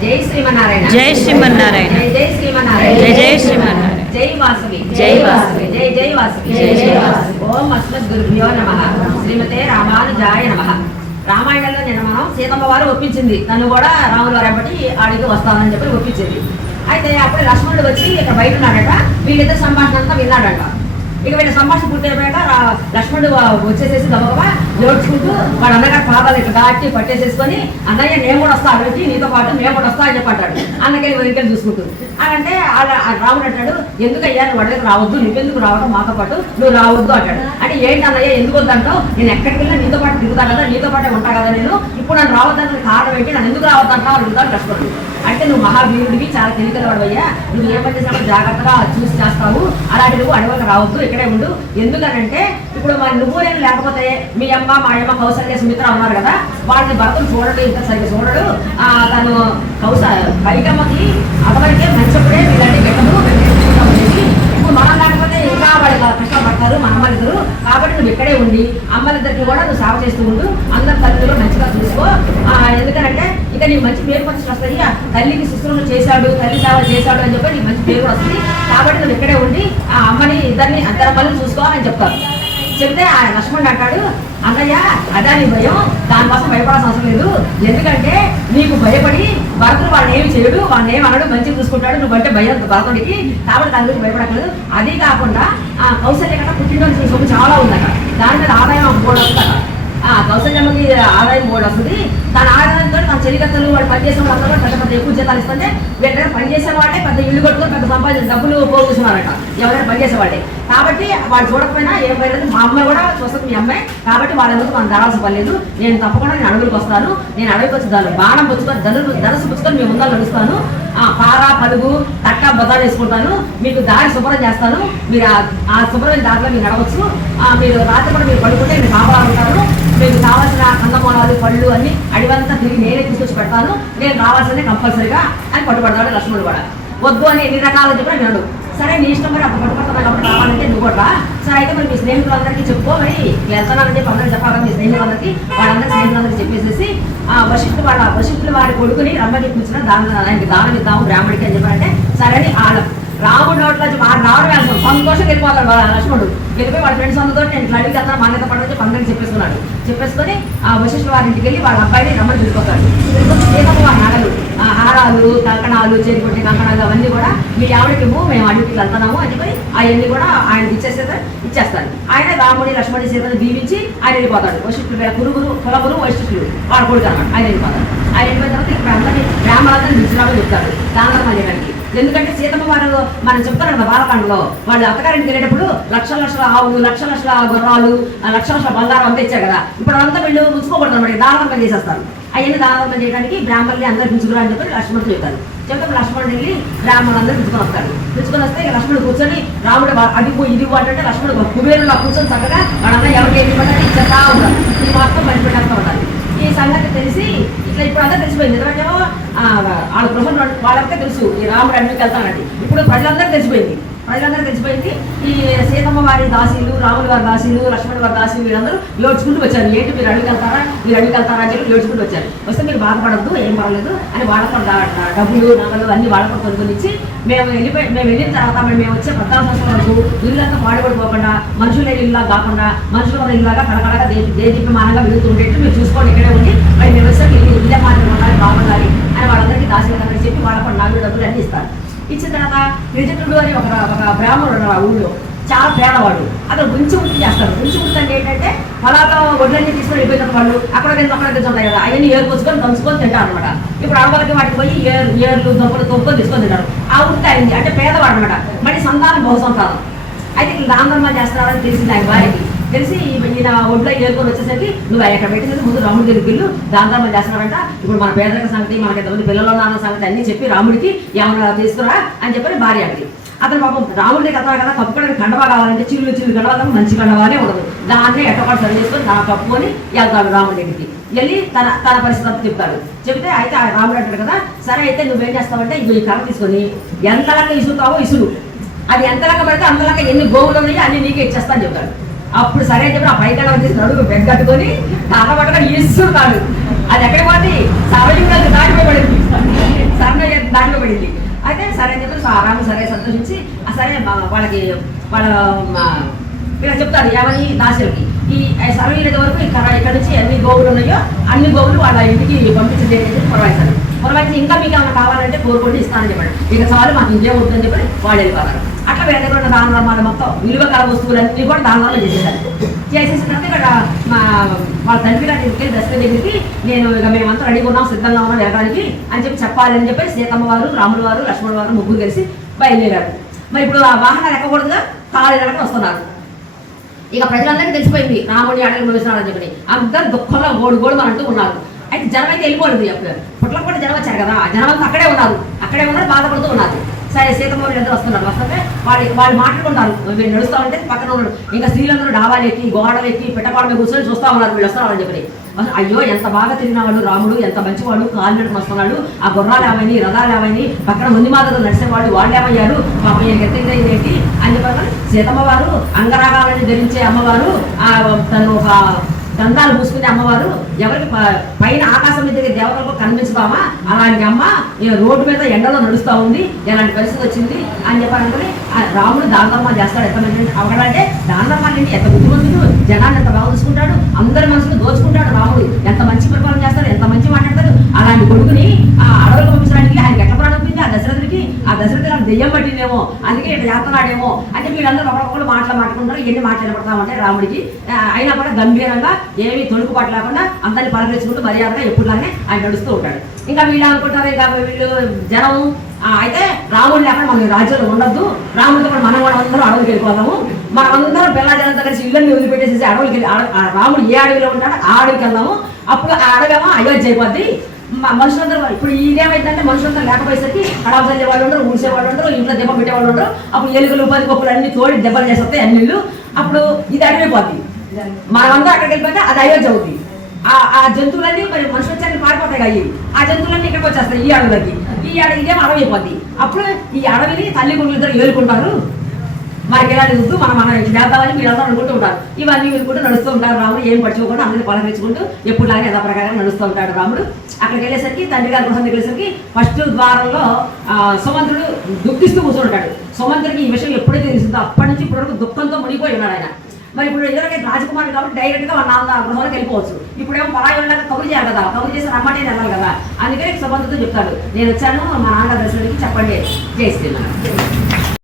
జై శ్రీమన్నారాయణ. జై శ్రీమన్నారాయణ. జై శ్రీమన్నారాయణ. జై శ్రీమన్నారాయణ. జై వాసవి. జై వాసవి. జై జై వాసవి. జై జై వాసవి. ఓం అస్మద్గురుభ్యో నమః. శ్రీమతే రామానుజాయ నమః. రామాయణంలో నేను మనం సీతమ్మ వారు ఒప్పించింది, తను కూడా రాముల వారు బట్టి ఆడికి వస్తానని చెప్పి ఒప్పించింది. అయితే అప్పుడు లక్ష్మణుడు వచ్చి ఇక్కడ బయట ఉన్నాడట, వీళ్ళిద్దరు సంభాషణ అంతా విన్నాడట. ఇక వీళ్ళ సంభాషణ పూర్తి అయిపోయాక లక్ష్మణుడు వచ్చేసేసి గబగబా లోడ్చుకుంటూ వాడు అన్నగారు పాదాలు ఇట్లా దాటి పట్టేసేసుకొని, అన్నయ్య నేను కూడా వస్తా అడిగి నీతో పాటు మేము కూడా వస్తా అని చెప్పి అంటాడు. అన్నకెళ్ళి వెనుకలు చూసుకుంటూ అంటే రాముడు అంటాడు, ఎందుకయ్యా నువ్వు అడగ రావద్దు, నువ్వెందుకు రావడం మాతో పాటు, నువ్వు రావద్దు అంటాడు. అంటే ఏంటి అన్నయ్య ఎందుకు వద్దంటావు, నేను ఎక్కడికి వెళ్ళినా నీతో పాటు తిరుగుతా కదా, నీతో పాటే ఉంటా కదా నేను, ఇప్పుడు నన్ను రావద్దానికి కారణం ఏంటి, నన్ను ఎందుకు రావద్దంటావు అడుగుతాడు లక్ష్మణుడు. అంటే నువ్వు మహావీరుడివి, చాలా తెలియగలవాడు అయ్యా, నువ్వు ఏ పని చేసినప్పుడు జాగ్రత్తగా చూసి చేస్తావు, అలాంటి నువ్వు అడవికి రావద్దు, ఇక్కడే ఉండు. ఎందుకనంటే ఇప్పుడు మరి నువ్వు నేను లేకపోతే మీ అమ్మ మా అమ్మ కౌసల్య సుమిత్ర ఉన్నారు కదా, వాళ్ళని భర్తను చూడడు, ఇంత సరిగ్గా చూడడు. తను కైకమ్మకి అతనికి మంచిప్పుడే వీళ్ళంటే గెట్టదు, ఇప్పుడు మనం లేకపోతే ఇంకా వాళ్ళు కష్టపడతారు మన అమ్మలిద్దరు. కాబట్టి నువ్వు ఇక్కడే ఉండి అమ్మలిద్దరికి కూడా నువ్వు సేవ చేస్తూ ఉండు, అందరి తల్లిలో మంచిగా చూసుకో. ఎందుకంటే ఇక నీకు మంచి పేరు మంచి వస్తుంది, తల్లికి శుశ్రూష చేశాడు, తల్లి సేవ చేశాడు అని చెప్పి నీకు మంచి పేరు వస్తుంది. కాబట్టి నువ్వు ఇక్కడే ఉండి ఆ అమ్మని ఇద్దరిని అందరమ్మల్ని చూసుకోవాలని చెప్తారు. చెప్తే ఆ లక్ష్మణుడు అంటాడు, అన్నయ్య అదా నీ భయం, దానికోసం భయపడాల్సిన అవసరం లేదు. ఎందుకంటే నీకు భయపడి భరతుడు వాడిని ఏమి చేయడు, వాడిని ఏమి అనడు, మంచిగా చూసుకుంటాడు, నువ్వంటే భయం భరతుడికి, కాబట్టి దాని గురించి భయపడకలేదు. అది కాకుండా కౌశల్య కన్నా పుట్టినరోజు సొమ్ము చాలా ఉందట, దాని మీద ఆదాయం 3 వస్తుందట. కౌశల్యమ్మకి ఆదాయం 3 వస్తుంది. తన ఆదాయంతో తన చెలికత్తలు వాడు పనిచేసే వాళ్ళందరూ పెద్ద పెద్ద ఎక్కువ జీతాలు ఇస్తుంటే, వీళ్ళ దగ్గర పనిచేసే వాళ్ళే పెద్ద ఇల్లు కట్టుకొని పెద్ద సంపాదించిన డబ్బులు పోగొస్తున్నారట ఎవరైనా పనిచేసే వాళ్ళే. కాబట్టి వాడు చూడకపోయినా ఏం పర్లేదు, మా అమ్మాయి కూడా చూస్తుంది మీ అమ్మాయి, కాబట్టి వాళ్ళందరూ మనం ధరాల్సి పర్లేదు. నేను తప్పకుండా నేను అడవులకు వస్తాను, నేను అడవికి వచ్చి బాణం పుచ్చుకొని ధనసు పుచ్చుకొని మీ ముందర నడుస్తాను, పార పలుగు తట్ట బతాలు వేసుకుంటాను, మీకు దారి శుభ్రం చేస్తాను, మీరు ఆ శుభ్రమైన దారిలో మీరు నడవచ్చు, మీరు రాత్రి కూడా మీరు పడుకుంటే మీరు కాపలా ఉంటారు, మీకు కావాల్సిన కందమూలాలు పళ్ళు అన్ని అడివంతా తిరిగి నేనే తీసుకొచ్చి పెడతాను, నేను రావాల్సిందే కంపల్సరీగా అని పట్టుబడతాడు లక్ష్మణుడు కూడా. వద్దు అని ఎన్ని రకాలు చెప్పినా వినడు. సరే నీ ఇష్టం మరి అప్పుడు పట్టుబడుతున్నా కాబట్టి రావాలంటే నువ్వు కూడా రా. సరే అయితే మరి మీ స్నేహితులందరికీ చెప్పుకో, మరి వెళ్తానని చెప్పి అందరికీ చెప్పాలి, మీ స్నేహితులందరికీ వాళ్ళందరి స్నేహితులందరికీ చెప్పేసేసి వశిష్ఠులు వారి కొడుకుని రమ్మని కూర్చున్న ఆయనకి దానం ఇద్దాము బ్రాహ్మడికి అని చెప్పారంటే సరే అని రాముడు నోట్లో రావడం వేస్తాం సంతోషంగా వెళ్ళిపోతాడు లక్ష్మణుడు. వెళ్ళిపోయి వాళ్ళ ఫ్రెండ్స్ అందరితో నేను ఇట్లా అడిగి వెళ్తాను మాన్యత పడని చెప్పి అందరికీ చెప్పేసుకున్నాడు. చెప్పేసుకొని వశిష్ఠుల వారి ఇంటికి వెళ్ళి వాళ్ళ అబ్బాయిని రమ్మని చూసుకొస్తాడు. సీతమ్మ వారి నగలు హారాలు కంకణాలు చేరికొట్టే కంకణాలు అవన్నీ కూడా మీ ఆవిడకి మేము అడిగికి వెళ్తున్నాము అని చెప్పి అవన్నీ కూడా ఆయనకి ఇచ్చేస్తారు. ఆయన రాముడి లక్ష్మణి సీతను దీవించి ఆయన వెళ్ళిపోతాడు. వశిష్ఠుడు కులగురు వశిష్ఠుడు వాడు కొడుకు అన్నమాట. ఆయన వెళ్ళిపోతాడు. ఆయన వెళ్ళిపోయిన తర్వాత ఇక్కడ అందరినీ బ్రాహ్మణులందరినీ నిలిచిరామని చెప్తాడు దానం అనేదానికి. ఎందుకంటే సీతమ్మ వారు మనం చెప్తారు కదా బాలకాండలో, వాళ్ళు అత్తగారింటికి వెళ్ళేటప్పుడు లక్షల ఆవులు, లక్షల గుర్రాలు, లక్షల బంగారం అంతా ఇచ్చారు కదా, ఇప్పుడు అదంతా వీళ్ళు ఉంచుకోకూడదు అనమాట, దానవంతం చేసేస్తారు. అవన్నీ దానవంతం చేయడానికి బ్రాహ్మణులు అందరూ పిలుచుకురా అని చెప్పి లక్ష్మణుడు చెప్తారు. చెప్తే లక్ష్మణుడు వెళ్ళి బ్రాహ్మణులందరూ పిలుచుకొని వస్తాడు. పిలుచుకొని వస్తే ఇక లక్ష్మణుడు కూర్చొని రాముడు అడిపో ఇది అంటే లక్ష్మణుడు కుబేరులా కూర్చొని చక్కగా వాళ్ళంతా ఎవరికి ఏమి పడ్డా ఇచ్చేస్తా ఉంటారు. ఈ మొత్తం పనిపెట్టేస్తూ ఉంటారు. ఈ సంగతి తెలిసి ఇట్లా ఇప్పుడు అంతా తెలిసిపోయింది. ఎందుకంటేమో వాళ్ళ గృహం వాళ్ళంతా తెలుసు ఈ రాముడు అడవికి వెళ్తానండి. ఇప్పుడు ప్రజలందరూ తెలిసిపోయింది. ఈ సీతమ్మ వారి దాసీలు, రాముల వారి దాసీలు, లక్ష్మణుల వారి దాసీలు వీళ్ళందరూ ఏడ్చుకుంటూ వచ్చారు. ఏంటి మీరు అడవికి వెళ్తారా అని చెప్పి ఏడ్చుకుంటూ వచ్చారు. వస్తే మీరు బాధపడద్దు, ఏం పర్లేదు అని వాళ్ళకు డబ్బులు నగలు అన్ని వాళ్ళకు కొనుక్కొని ఇచ్చి మేము వెళ్ళిన తర్వాత మేము వచ్చే 14 సంవత్సరాల వరకు ఇల్లంతా పాడుపడిపోకుండా మనుషుల ఇల్లులా కాకుండా మనుషుల ఇల్లులాగా కడకడగా దేదీప్యమానంగా వెళుతూ ఉండేట్టు మీరు చూసుకోండి, ఇక్కడే ఉండి మరి మేము వచ్చాక ఇల్లే మాత్రం ఉండాలి బాగుండాలి అని వాళ్ళందరికీ దాసీలందరికీ చెప్పి వాళ్ళకు నగలు డబ్బులు అన్నీ ఇస్తారు. ఇచ్చిన తర్వాత త్రిజటుడు అని ఒక బ్రాహ్మణుడు ఆ ఊళ్ళో చాలా పేదవాడు. అతను గుంచి వృత్తి చేస్తారు. గుంచి వృత్తి అంటే ఏంటంటే పొలాతో వడ్లన్నీ తీసుకొని వెళ్ళిపోయిన వాళ్ళు అక్కడ ఉంటాయి కదా, అవన్నీ ఏరుకొచ్చుకొని దంచుకొని తింటారు అనమాట. ఇప్పుడు అడవులకి వాటికి పోయి ఏర్లు దొంగలు తొప్పుకొని తీసుకొని తింటారు. ఆ వృత్తి అయింది అంటే పేదవాడు అనమాట. మళ్ళీ సంతానం బహుసంతానం. అయితే ఇక్కడ దానధర్మ చేస్తున్నారని తెలిసింది ఆయన వారికి. తెలిసి ఈయన ఒడ్లో ఏరుకొని వచ్చేసరికి నువ్వు ఎక్కడ పెట్టినది ముందు రాముడి దగ్గరికి వెళ్ళు, దానధర్మం చేస్తున్నారంట. ఇప్పుడు మన పేదరిక సంగతి, మనకి ఎంతమంది పిల్లలు నాన్న సంగతి అన్ని చెప్పి రాముడికి ఏమన్నా తీసుకురా అని చెప్పి భార్య అడిగి అతను పాపం రాముడి కథ కదా కప్పుకోవడానికి కండవా కావాలంటే చిల్లు కండవా మంచి కండవానే ఉండదు. దాన్ని ఎట్టపాటు సరి చేసుకొని నా కప్పుకొని వెళ్తాడు రాముడి దగ్గరికి. వెళ్ళి తన పరిస్థితి చెప్తాడు. చెప్తే అయితే రాముడు అంటాడు కదా, సరే అయితే నువ్వేం చేస్తావంటే ఈ కర్ర తీసుకొని ఎంతలాగా ఇసురుతావో ఇసురు, అది ఎంతలాగా పడితే అంతలాగా ఎన్ని గోవులు ఉన్నాయో అన్ని నీకే ఇచ్చేస్తా అని చెప్తాడు. అప్పుడు సరే అని చెప్పి ఆ పైకన్నా తీసుకుని అడుగు బెగ్గట్టుకొని కర్ర పట్టుకొని ఇసురుతాడు. అది ఎక్కడ పోతే సవలింగాలు దాటిపోయి పడింది. రాముడు సరే సంతోషించి సరే వాళ్ళకి వాళ్ళ ఇలా చెప్తాడు ఏమని దాసులకి ఈ సర్వీయుల వరకు ఇక్కడ నుంచి ఎన్ని గోవులు ఉన్నాయో అన్ని గోవులు వాళ్ళ ఇంటికి పంపించండి పురవాయిస్తారు. పురవాయించి ఇంకా మీకు ఏమైనా కావాలంటే కోరుకోండి ఇస్తానని చెప్పండి. ఇక చాలు మాకు ఇంకేం అవుతుందని చెప్పి వాళ్ళు వెళ్ళిపోతారు. అట్లా వీళ్ళ దగ్గర ఉన్న దాన ధర్మాలు మొత్తం విలువ కల వస్తువులన్నీ కూడా దాన ధర్మాలు చేసేసారు. చేసేసిన తర్వాత ఇక్కడ వాళ్ళ తండ్రి గారి దగ్గరికి దశరథ దగ్గరికి నేను ఇక మేమంతా రెడీగా ఉన్నాం, సిద్ధంగా ఉన్నాం వెళ్ళడానికి అని చెప్పాలని చెప్పి సీతమ్మ వారు, రాముల వారు, లక్ష్మణుల వారు ముగ్గురు కలిసి బయలుదేరారు. మరి ఇప్పుడు ఆ వాహనాలు ఎక్కకూడదుగా, కాళ్ళు ఎక్కడికి వస్తున్నారు. ఇక ప్రజలందరికీ తెలిసిపోయింది రాముడి అడవిలో మోస్తున్నాడని చెప్పి. అందరు దుఃఖంలో గోడు అంటూ ఉన్నారు. అయితే జనం అయితే వెళ్ళిపోలేదు. పుట్లకు కూడా జనం వచ్చారు కదా, ఆ జనం అంతా అక్కడే ఉన్నారు, బాధపడుతూ ఉన్నారు. సరే సీతమ్మ వాళ్ళు అందరూ వస్తుంటే వాళ్ళు మాట్లాడుకుంటారు. వీళ్ళు నడుస్తూ ఉంటే పక్కన ఉన్నాడు ఇంకా స్త్రీలందరూ డాబాలు ఎక్కి గోడలు ఎక్కి పెట్టపాడ మీద కూర్చొని చూస్తూ ఉన్నారు వీళ్ళు వస్తున్నారని చెప్పి. అయ్యో ఎంత బాగా తిరిగినవాడు రాముడు, ఎంత మంచివాడు, కాలు నడుపు వస్తున్నాడు, ఆ గుర్రాలు ఏమైనా రథాలు ఏమైనా పక్కన ముందు మాత్రం నడిచేవాడు వాళ్ళు ఏమయ్యారు, పాపం ఎత్తిందేంటి అని చెప్పారు. సీతమ్మ వారు అంగరాగాలని ధరించే అమ్మవారు, తను ఒక దంతాలు పూసుకునే అమ్మవారు, ఎవరికి పైన ఆకాశం మీద దేవతలకు కనిపించుతామా అలాంటి అమ్మ రోడ్డు మీద ఎండలో నడుస్తూ ఉంది, ఎలాంటి పరిస్థితి వచ్చింది అని చెప్పాలంటే రాముడు దాన ధర్మాలు చేస్తాడు. ఎంతమంది అవడంటే దాన ధర్మాలు ఏంటి, ఎంత బుద్ధిమంతుడు, జనాన్ని ఎంత బాగా చూసుకుంటాడు, అందరి మనసును దోచుకుంటాడు రాముడు, ఎంత మంచి పరిపాలన చేస్తాడు, ఎంత మంచి మాట్లాడతాడు. అలాంటి కొడుకుని ఆ అడవులకు పంపించడానికి ఆయనకి ఎట్లా ప్రాణం పోయింది ఆ దశరథుడికి దెయ్యం పట్టిందేమో, అందుకే ఇట్లా చేస్తున్నాడేమో అంటే వీళ్ళందరూ ఒకరికొకరు మాట్లాడుకుంటారు. ఎన్ని మాట్లాడబడతామంటే రాముడికి అయినా కూడా గంభీరంగా ఏమీ తొడుకు పట్టలేకుండా అందరినీ పలకరించుకుంటూ మర్యాదగా ఎప్పుడులానే ఆయన నడుస్తూ ఉంటాడు. ఇంకా వీళ్ళు అనుకుంటారు ఇంకా వీళ్ళు జనం అయితే రాముడు లేకుండా మనం రాజ్యంలో ఉండద్దు, రాముడితో కూడా మనం కూడా అందరూ అడవులకి వెళ్ళిపోదాము, మనమందరం పిల్ల జనంతో కలిసి ఇళ్ళని వదిలిపెట్టేసి అడవులకి వెళ్ళి రాముడు ఏ అడవిలో ఉంటాడో ఆ అడవికి వెళ్దాము. అప్పుడు ఆ అడవేమో అయోధ్య అయిపోద్ది. మనుషులందరూ ఇప్పుడు ఇదేమైందంటే మనుషులందరూ లేకపోయేసరికి అడవి చల్లే వాళ్ళు ఉండరు, ఊడ్చే వాళ్ళు ఉండరు, ఇంట్లో దెబ్బ పెట్టేవాళ్ళు ఉండరు. అప్పుడు ఎలుకలు పదికొప్పులు అన్ని తోడి దెబ్బలు చేస్తే అన్ని ఇల్లు అప్పుడు ఇది అడవిపోద్ది. మనమంతా అక్కడికి వెళ్ళిపోతే అది అయోధ్య అవుతుంది. ఆ జంతువులన్నీ మరి మనుషులు వచ్చాక పారిపోతాయి కదా, ఆ జంతువులన్నీ ఇక్కడికి వచ్చేస్తాయి ఈ అడవులకి. ఈ అడవి ఇదేమో అడవి అయిపోద్ది. అప్పుడు ఈ అడవిని తల్లి కొడుకులు ఇద్దరు ఏలుకుంటారు. మనకి ఎలాంటి వద్దు మనం చేద్దామని వీళ్ళందరూ అనుకుంటూ ఉంటారు. ఇవన్నీ వీళ్ళుకుంటూ నడుస్తూ ఉంటారు. రాముడు ఏం పట్టుకోకుండా అందరినీ పలకరించుకుంటూ ఎప్పుడులాగా యథా ప్రకారం నడుస్తూ ఉంటాడు రాముడు. అక్కడికి వెళ్ళేసరికి తండ్రి గారి కోసం వెళ్ళేసరికి ఫస్ట్ ద్వారంలో సుమంత్రుడు దుఃఖిస్తూ కూర్చుంటాడు. సుమంత్రుడికి ఈ విషయం ఎప్పుడైతే తెలిసిందో అప్పటి నుంచి ఇప్పటివరకు దుఃఖంతో మునిగిపోయి ఉన్నాడు ఆయన. మరి ఇప్పుడు ఎదురుగా రాజకుమారుడు కాబట్టి డైరెక్ట్గా వాళ్ళ నాన్న గృహాలకు వెళ్ళిపోవచ్చు. ఇప్పుడేమో పరాయి వెళ్ళాక కబురు చేయాలి కదా, కబురు చేసి రమ్మంటే వెళ్ళాలి కదా. అందుకని సుమంత్రుడితో చెప్తాడు, నేను వచ్చాను మా నాన్న దర్శనానికి చెప్పండి చేస్తున్నాను.